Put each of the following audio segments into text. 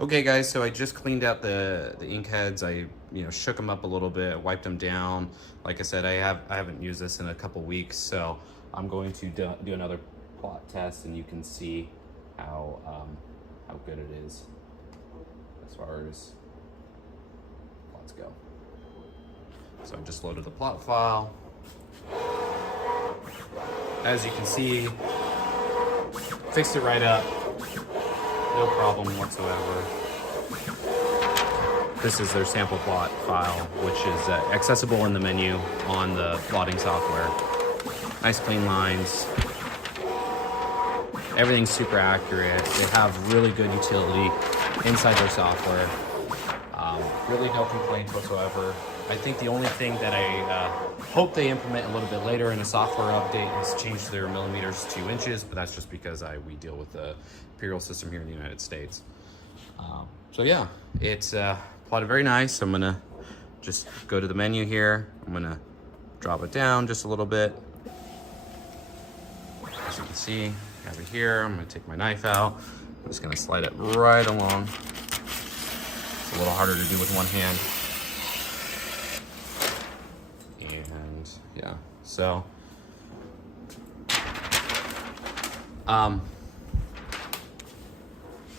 Okay guys, so I just cleaned out the ink heads. I shook them up a little bit, wiped them down. Like I said, I haven't used this in a couple weeks, so I'm going to do another plot test, and you can see how good it is as far as plots go. So I just loaded the plot file. As you can see, fixed it right up. No problem whatsoever. This is their sample plot file, which is accessible in the menu on the plotting software. Nice clean lines. Everything's super accurate. They have really good utility inside their software. Really no complaints whatsoever. I think the only thing that I hope they implement a little bit later in a software update is change their millimeters to inches, but that's just because we deal with the imperial system here in the United States. So yeah, it's plotted very nice. I'm gonna just go to the menu here. I'm gonna drop it down just a little bit. As you can see, I have it here. I'm gonna take my knife out. I'm just gonna slide it right along. It's a little harder to do with one hand. And yeah, so I'm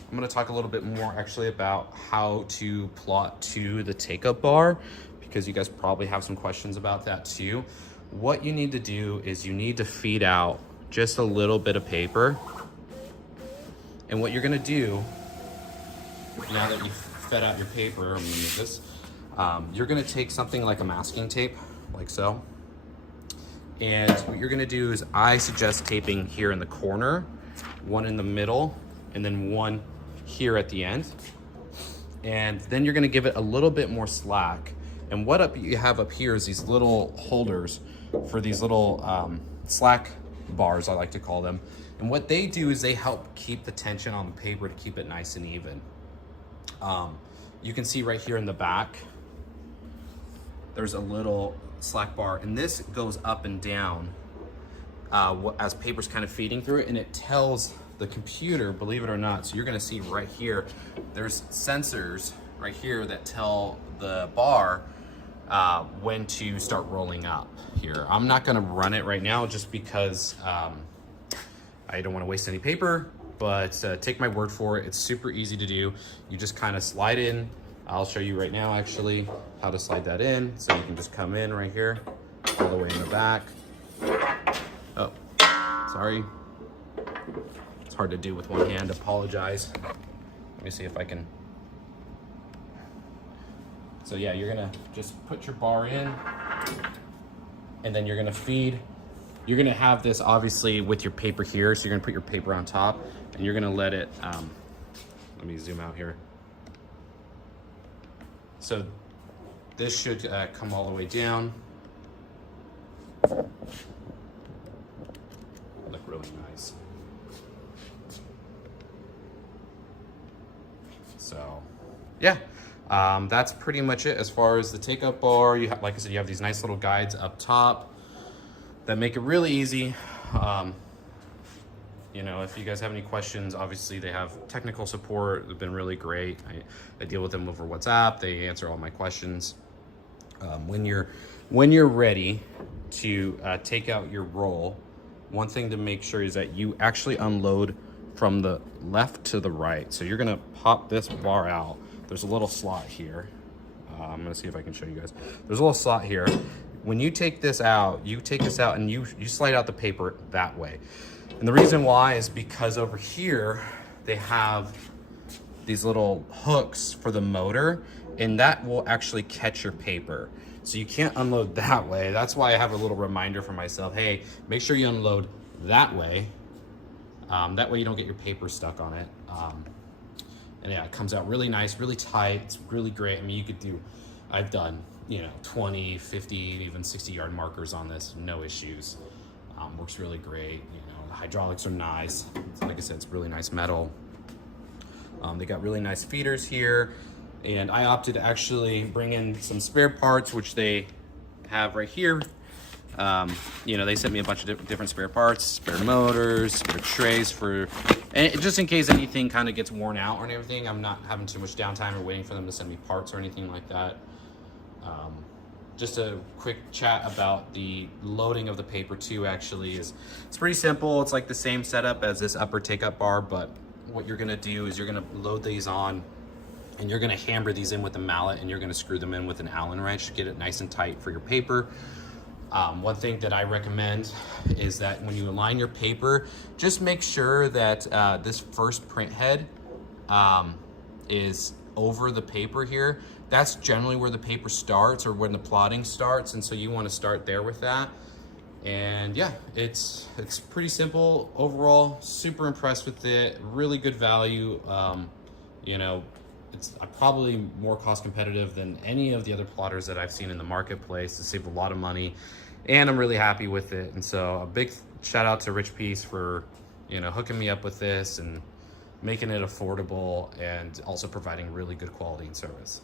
going to talk a little bit more actually about how to plot to the take-up bar, because you guys probably have some questions about that too. What you need to do is you need to feed out just a little bit of paper. And what you're going to do, now that you've fed out your paper, I'm going to move this, you're going to take something like a masking tape, like so. And what you're going to do is, I suggest taping here in the corner, one in the middle, and then one here at the end. And then you're gonna give it a little bit more slack. And what you have up here is these little holders for these little slack bars, I like to call them. And what they do is they help keep the tension on the paper to keep it nice and even. You can see right here in the back, there's a little slack bar, and this goes up and down as paper's kind of feeding through it, and it tells the computer, believe it or not. So you're gonna see right here, there's sensors right here that tell the bar when to start rolling up here. I'm not gonna run it right now just because I don't wanna waste any paper, but take my word for it. It's super easy to do. You just kind of slide in. I'll show you right now actually how to slide that in. So you can just come in right here, all the way in the back. Oh, sorry. It's hard to do with one hand, apologize. Let me see if I can. So yeah, you're gonna just put your bar in, and then you're gonna feed. You're gonna have this obviously with your paper here, so you're gonna put your paper on top, and you're gonna let it, let me zoom out here. So this should come all the way down. Look really nice. So yeah, that's pretty much it as far as the take-up bar. You have, like I said, you have these nice little guides up top that make it really easy. If you guys have any questions, obviously they have technical support. They've been really great. I deal with them over WhatsApp. They answer all my questions. When you're ready to take out your roll, one thing to make sure is that you actually unload from the left to the right. So you're gonna pop this bar out. There's a little slot here. I'm gonna see if I can show you guys. There's a little slot here. When you take this out, and you slide out the paper that way. And the reason why is because over here, they have these little hooks for the motor, and that will actually catch your paper. So you can't unload that way. That's why I have a little reminder for myself. Hey, make sure you unload that way. That way you don't get your paper stuck on it. And yeah, it comes out really nice, really tight. It's really great. I mean, you could do, I've done, 20, 50, even 60-yard markers on this, no issues. Works really great. The hydraulics are nice. Like I said, it's really nice metal. They got really nice feeders here. And I opted to actually bring in some spare parts, which they have right here. You know, they sent me a bunch of different spare parts, spare motors, spare trays and just in case anything kind of gets worn out or anything, I'm not having too much downtime or waiting for them to send me parts or anything like that. Just a quick chat about the loading of the paper too, actually, it's pretty simple. It's like the same setup as this upper take-up bar, but what you're gonna do is you're gonna load these on and you're gonna hammer these in with a mallet, and you're gonna screw them in with an Allen wrench to get it nice and tight for your paper. One thing that I recommend is that when you align your paper, just make sure that this first print head is over the paper here. That's generally where the paper starts, or when the plotting starts, and so you want to start there with that. And yeah, it's pretty simple overall. Super impressed with it. Really good value. You know, it's probably more cost competitive than any of the other plotters that I've seen in the marketplace. To save a lot of money, and I'm really happy with it. And so a big shout out to Richpeace for, you know, hooking me up with this and making it affordable, and also providing really good quality and service.